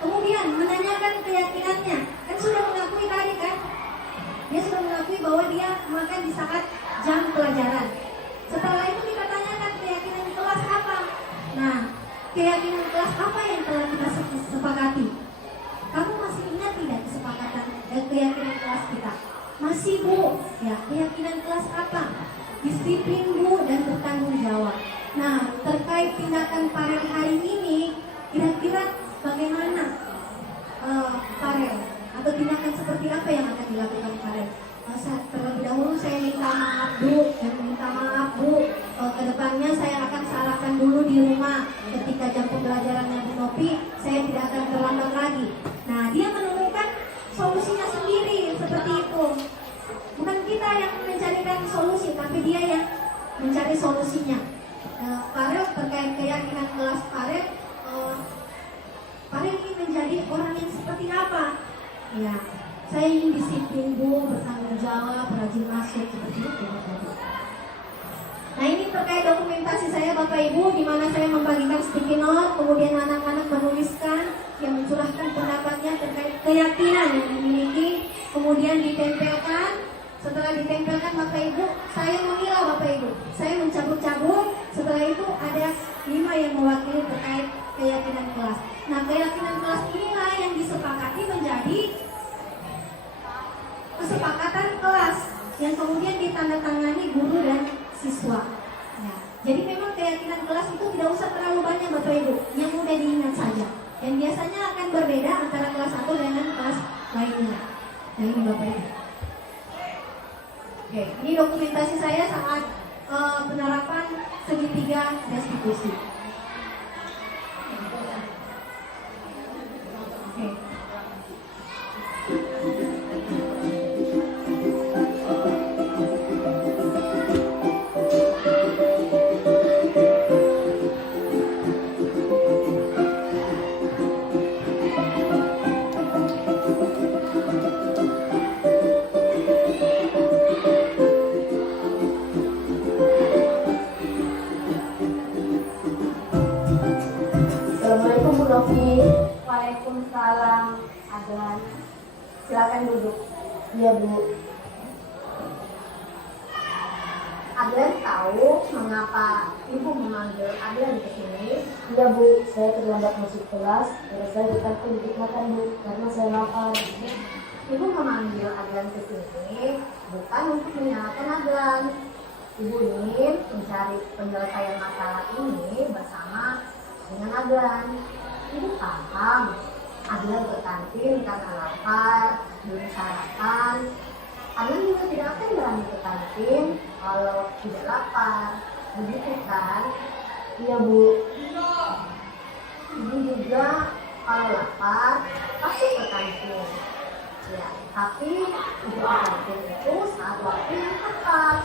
Kemudian menanyakan keyakinannya, kan sudah mengakui tadi kan? Dia sudah mengakui bahwa dia makan di saat jam pelajaran. Setelah itu kita tanyakan keyakinan kelas apa. Nah, keyakinan kelas apa yang telah kita sepakati? Kamu masih ingat tidak kesepakatan keyakinan kelas kita? Masih Bu, ya keyakinan kelas apa? Disiplin Bu dan bertanggung jawab. Nah, terkait tindakan Farel hari ini, kira-kira bagaimana Farel? Atau tindakan seperti apa yang akan dilakukan Farel? Terlebih dahulu saya minta maaf Bu, kedepannya saya akan sarapan dulu di rumah. Ketika jam pembelajarannya Bu Nopi, saya tidak akan terlambat lagi. Nah, dia menemukan solusinya sendiri seperti itu. Bukan kita yang mencarikan solusi, tapi dia yang mencari solusinya. Farel terkait keyakinan kelas Farel ingin menjadi orang yang seperti apa? Ya, saya ingin disiplin Bu, bertanggung jawab, rajin masuk, seperti itu. Nah, ini terkait dokumentasi saya Bapak Ibu, di mana saya membagikan sticky note, kemudian anak-anak menuliskan yang mencurahkan pendapatnya terkait keyakinan yang dimiliki, kemudian ditempelkan. Setelah ditempelkan Bapak Ibu, saya memilah Bapak Ibu, saya mencabut-cabut. Setelah itu ada 5 yang mewakili terkait keyakinan kelas. Nah, keyakinan kelas inilah yang disepakati menjadi kesepakatan kelas yang kemudian ditandatangani guru dan siswa. Nah, jadi memang keyakinan kelas itu tidak usah terlalu banyak Bapak Ibu, yang mudah diingat saja. yang biasanya akan berbeda antara kelas 1 dengan kelas lainnya. Nah ini Bapak Ibu. Oke, ini dokumentasi saya saat penerapan segitiga restitusi. Oke. Assalamualaikum Bu Novi. Waalaikumsalam, Adlan. Silakan duduk. Iya Bu. Adlan tahu mengapa Ibu memanggil Adlan ke sini? Iya Bu, saya terlambat masuk kelas karena saya ditelepon untuk makan Bu, karena saya lapar. Ibu memanggil Adlan ke sini bukan untuk menyalahkan Adlan. Ibu ingin mencari penyelesaian masalah ini bersama dengan Adlan. Ibu paham Adlan ke kantin karena lapar, belum sarapan. Adlan juga tidak akan berani ke kantin kalau tidak lapar. Begitu kan? Iya Bu. Ibu juga kalau lapar pasti ke kantin. Ya, tapi ibu ke kantin itu saat waktu yang tepat.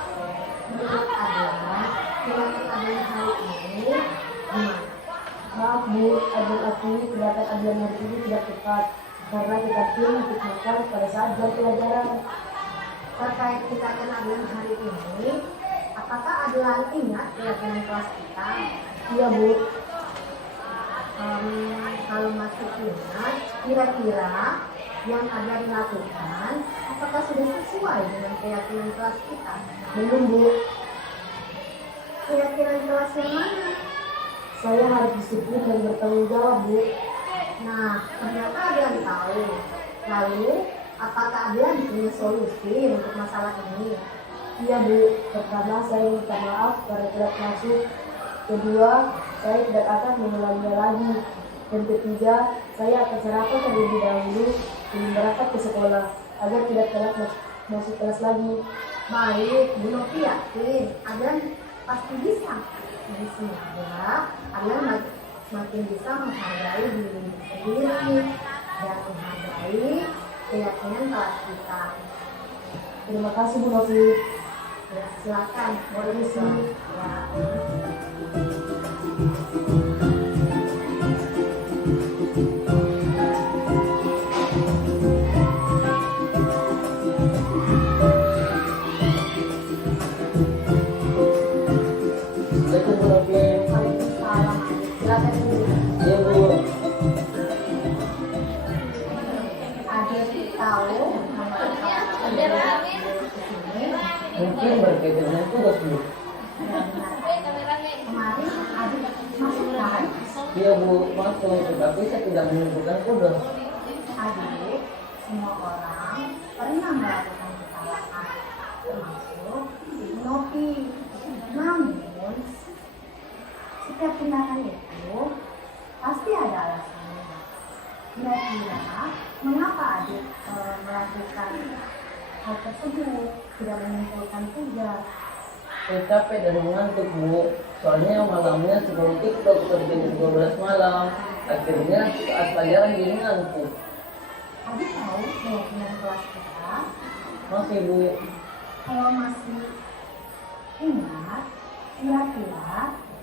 Menurut Adlan, kira-kira Adlan hari ini gimana? Maaf Bu, adik aku pendapat Adlan hari ini tidak tepat karena kita tim untuk makan pada saat jam pelajaran. Terkait kita akan Adlan hari ini, apakah Adlan ingat keyakinan kelas kita? Iya Bu. Kalau masih ingat, kira-kira yang Adlan lakukan, apakah sudah sesuai dengan keyakinan kelas kita? Belum Bu. Keyakinan kelas yang mana? Saya harus disiplin dan bertanggung jawab Bu. Nah, ternyata Adlan tahu. Lalu, apakah Adlan punya solusi untuk masalah ini? Iya Bu. Pertama saya minta maaf karena tidak masuk. Kedua, saya tidak akan mengulanginya lagi. Dan ketiga, saya akan sarapan terlebih dahulu sebelum berangkat ke sekolah agar tidak telat masuk kelas lagi. Baik, Bu Novi yakin Adlan pasti bisa. Jadi semoga Adlan makin bisa menghargai diri sendiri dan menghargai keyakinan kelas kita. Terima kasih Bu Novi. Ya, silakan, boleh Permisi. ya. Assalamualaikum Bu Novi. Waalaikumsalam. Silakan dulu. Iya Bu. Adik tahu Mungkin berkaitan dengan tugas Bu. kemarin adik masukkan Iya Bu, masuk tetapi saya tidak menunjukkan tugas. adik semua orang pernah melakukan kesalahan termasuk Ibu Novi. Namun setiap tindakan itu pasti ada alasannya. Kira-kira mengapa adik melakukan hal tersebut, tidak mengumpulkan tugas? Saya capek dan mengantuk Bu. Soalnya malamnya sebelum TikTok sampai jam 12 malam. Akhirnya saat pelajaran jadi ngantuk. Adik tahu keyakinan kelas kita? Masih Bu. Kalau masih ingat, kira-kira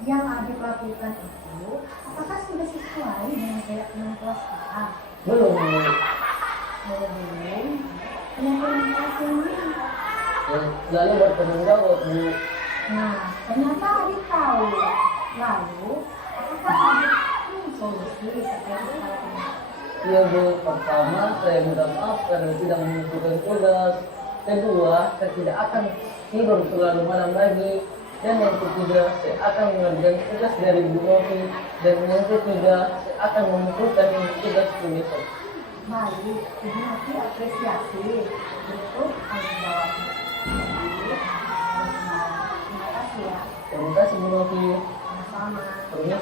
yang adik lakukan itu apakah sudah sesuai dengan keyakinan kelas kita? Belum Bu. Kalau belum, keyakinan kelas yang mana? Yang selalu bertanggung jawab Bu. Nah, ternyata adik tahu. Lalu, apakah adik punya solusi terkait hal ini? Iya Bu, pertama saya minta maaf karena tidak mengumpulkan tugas. Kedua, saya tidak akan tidur terlalu malam lagi. Dan yang ketiga, saya akan mengerjakan tugas dari Bu Novi. Dan yang ketiga, saya akan mengumpulkan tugas besok. Baik, Ibu Novi apresiasi untuk tanggung jawabnya. Baik, terima kasih ya. Terima kasih Bu Novi. Sama-sama. Sama. Permisi. Ya,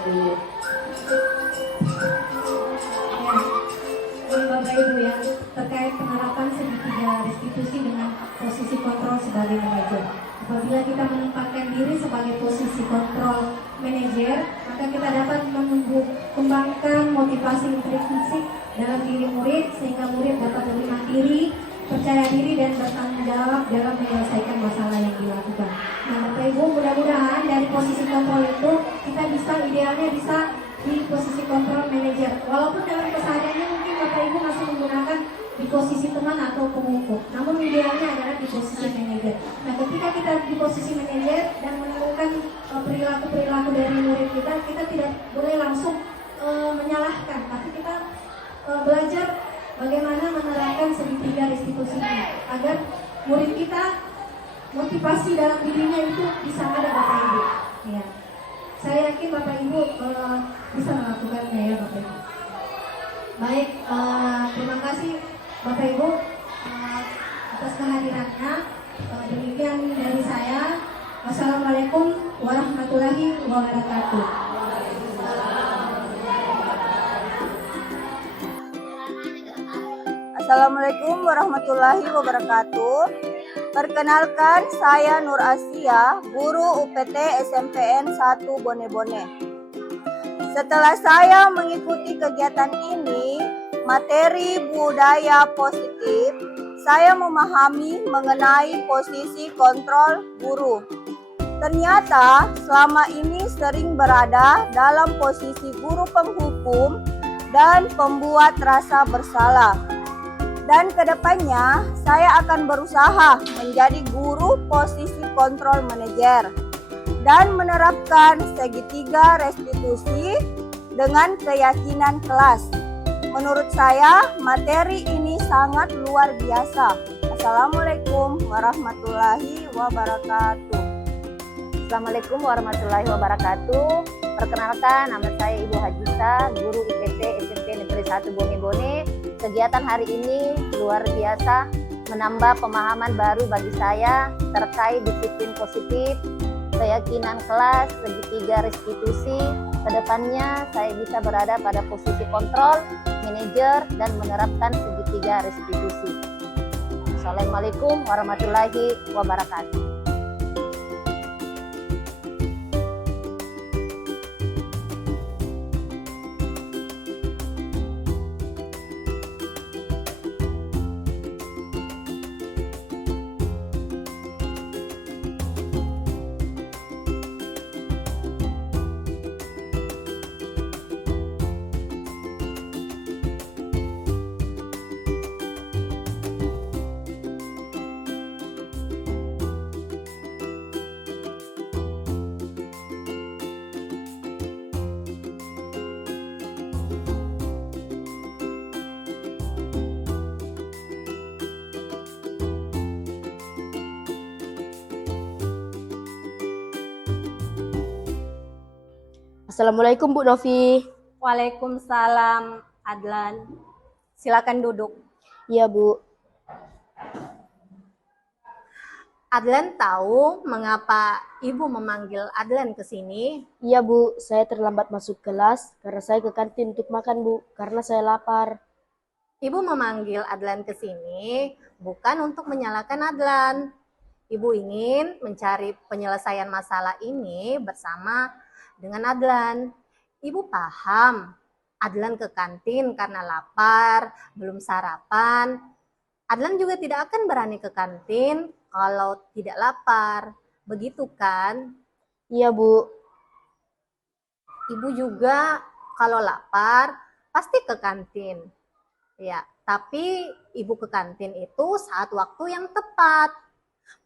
ini Bapak Ibu ya, terkait penerapan segitiga restitusi dengan posisi kontrol sebagai manajer. Apabila kita menempatkan diri sebagai posisi kontrol manajer, maka kita dapat kembangkan motivasi intrinsik dalam diri murid sehingga murid dapat lebih mandiri, percaya diri dan bertanggung jawab dalam menyelesaikan masalah yang dilakukan. Nah, Bapak Ibu, mudah-mudahan dari posisi kontrol itu kita bisa idealnya bisa di posisi kontrol manajer. Walaupun dalam kesehariannya mungkin Bapak Ibu masih menggunakan di posisi teman atau pemukul, namun idealnya adalah di posisi manajer. Nah, ketika kita di posisi manajer dan menemukan perilaku-perilaku dari murid kita, kita tidak boleh langsung menyalahkan, tapi kita belajar bagaimana menerapkan segitiga restitusi ini agar murid kita motivasi dalam dirinya itu bisa ada, Bapak Ibu. Ya. Saya yakin Bapak Ibu bisa melakukannya ya Bapak Ibu. Baik, terima kasih Bapak Ibu atas kehadirannya. Demikian dari saya. Wassalamualaikum warahmatullahi wabarakatuh. Assalamualaikum warahmatullahi wabarakatuh. Perkenalkan, saya Nur Asia, guru UPT SMPN 1 Bone-Bone. Setelah saya mengikuti kegiatan ini, materi budaya positif, saya memahami mengenai posisi kontrol guru. Ternyata selama ini sering berada dalam posisi guru penghukum dan pembuat rasa bersalah. Dan kedepannya saya akan berusaha menjadi guru posisi kontrol manajer dan menerapkan segitiga restitusi dengan keyakinan kelas. Menurut saya materi ini sangat luar biasa. Assalamualaikum warahmatullahi wabarakatuh. Assalamualaikum warahmatullahi wabarakatuh. Perkenalkan, nama saya Ibu Hajisa, guru IPT SMP Negeri 1 Bone-Bone. Kegiatan hari ini luar biasa, menambah pemahaman baru bagi saya terkait disiplin positif, keyakinan kelas, segitiga restitusi. Kedepannya saya bisa berada pada posisi kontrol, manajer, dan menerapkan segitiga restitusi. Assalamualaikum warahmatullahi wabarakatuh. Assalamualaikum Bu Novi. Waalaikumsalam Adlan. Silakan duduk. Iya Bu. Adlan tahu mengapa Ibu memanggil Adlan ke sini? Iya Bu, saya terlambat masuk kelas karena saya ke kantin untuk makan Bu, karena saya lapar. Ibu memanggil Adlan ke sini bukan untuk menyalahkan Adlan. Ibu ingin mencari penyelesaian masalah ini bersama dengan Adlan. Ibu paham Adlan ke kantin karena lapar, belum sarapan. Adlan juga tidak akan berani ke kantin kalau tidak lapar. Begitu kan? Iya Bu. Ibu juga kalau lapar pasti ke kantin. Ya, tapi ibu ke kantin itu saat waktu yang tepat.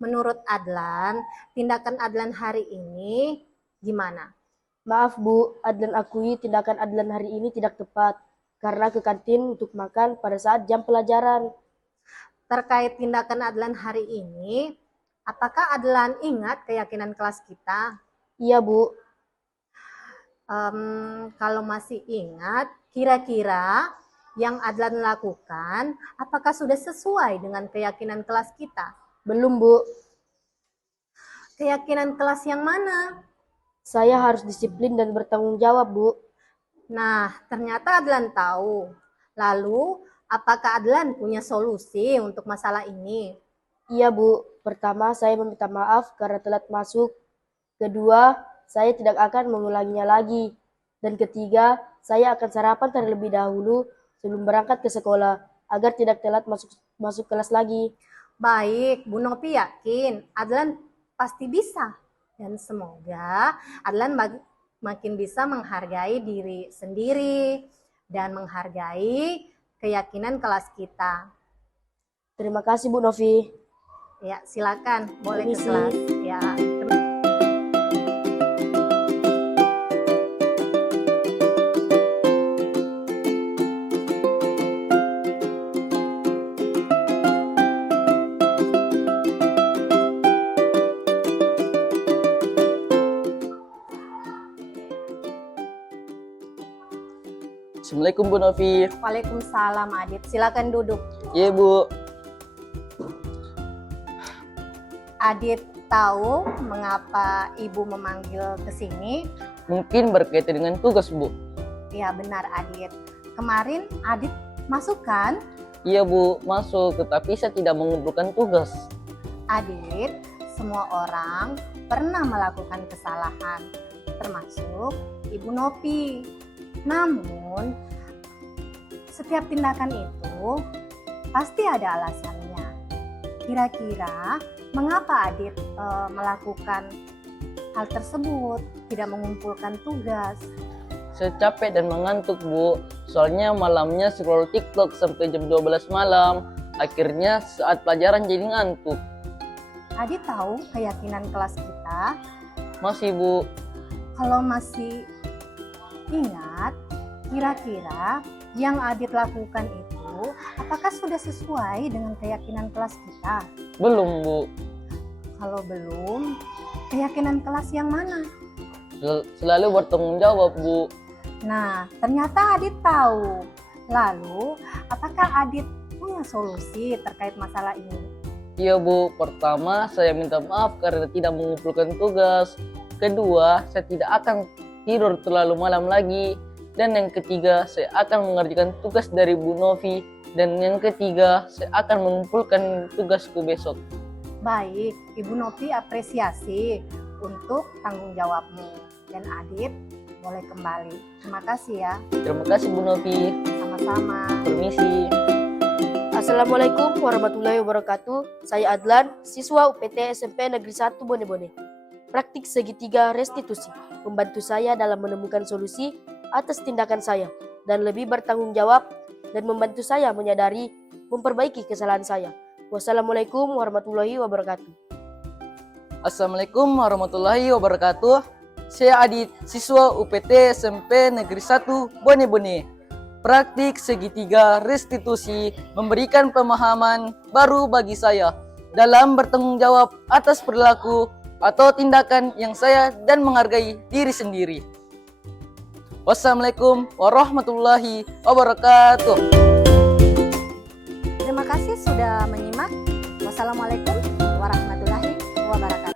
Menurut Adlan, tindakan Adlan hari ini gimana? Maaf Bu, Adlan akui tindakan Adlan hari ini tidak tepat karena ke kantin untuk makan pada saat jam pelajaran. Terkait tindakan Adlan hari ini, apakah Adlan ingat keyakinan kelas kita? Iya Bu. Kalau masih ingat, kira-kira yang Adlan lakukan apakah sudah sesuai dengan keyakinan kelas kita? Belum Bu. Keyakinan kelas yang mana? Saya harus disiplin dan bertanggung jawab, Bu. Nah, ternyata Adlan tahu. Lalu, apakah Adlan punya solusi untuk masalah ini? Iya, Bu. Pertama, saya meminta maaf karena telat masuk. Kedua, saya tidak akan mengulanginya lagi. Dan ketiga, saya akan sarapan terlebih dahulu sebelum berangkat ke sekolah agar tidak telat masuk kelas lagi. Baik, Bu Nopi yakin Adlan pasti bisa. Dan semoga Adlan makin bisa menghargai diri sendiri dan menghargai keyakinan kelas kita. Terima kasih, Bu Novi. Ya, silakan boleh ke Permisi. kelas. Ya. Assalamualaikum Bu Novi. Waalaikumsalam Adit. Silakan duduk. Iya Bu. Adit tahu mengapa Ibu memanggil ke sini? Mungkin berkaitan dengan tugas Bu. Ya benar Adit. Kemarin Adit masuk kan? Iya Bu, masuk, tetapi saya tidak mengumpulkan tugas. Adit, semua orang pernah melakukan kesalahan, termasuk Ibu Nopi. Namun, setiap tindakan itu pasti ada alasannya. Kira-kira mengapa Adit melakukan hal tersebut, tidak mengumpulkan tugas? Saya capek dan mengantuk Bu, soalnya malamnya scroll TikTok sampai jam 12 malam. Akhirnya saat pelajaran jadi ngantuk. Adit tahu keyakinan kelas kita. Masih Bu. Kalau masih ingat, kira-kira yang Adit lakukan itu apakah sudah sesuai dengan keyakinan kelas kita? Belum Bu. Kalau belum, keyakinan kelas yang mana? Selalu bertanggung jawab Bu. Nah, ternyata Adit tahu. Lalu, apakah Adit punya solusi terkait masalah ini? Iya Bu, pertama saya minta maaf karena tidak mengumpulkan tugas. Kedua, saya tidak akan tidur terlalu malam lagi. Dan yang ketiga, saya akan mengerjakan tugas dari Bu Novi. Dan yang ketiga, saya akan mengumpulkan tugasku besok. Baik, Ibu Novi apresiasi untuk tanggung jawabmu. Dan Adit boleh kembali. Terima kasih ya. Terima kasih Bu Novi. Sama-sama. Permisi. Assalamualaikum warahmatullahi wabarakatuh. Saya Adlan, siswa UPT SMP Negeri 1 Bone-Bone. Praktik segitiga restitusi membantu saya dalam menemukan solusi atas tindakan saya dan lebih bertanggung jawab dan membantu saya menyadari memperbaiki kesalahan saya. Wassalamualaikum warahmatullahi wabarakatuh. Assalamualaikum warahmatullahi wabarakatuh. Saya Adit, siswa UPT SMP Negeri 1 Bone-Bone. Praktik segitiga restitusi memberikan pemahaman baru bagi saya dalam bertanggung jawab atas perilaku atau tindakan yang saya dan menghargai diri sendiri. Wassalamualaikum warahmatullahi wabarakatuh. Terima kasih sudah menyimak. Wassalamualaikum warahmatullahi wabarakatuh.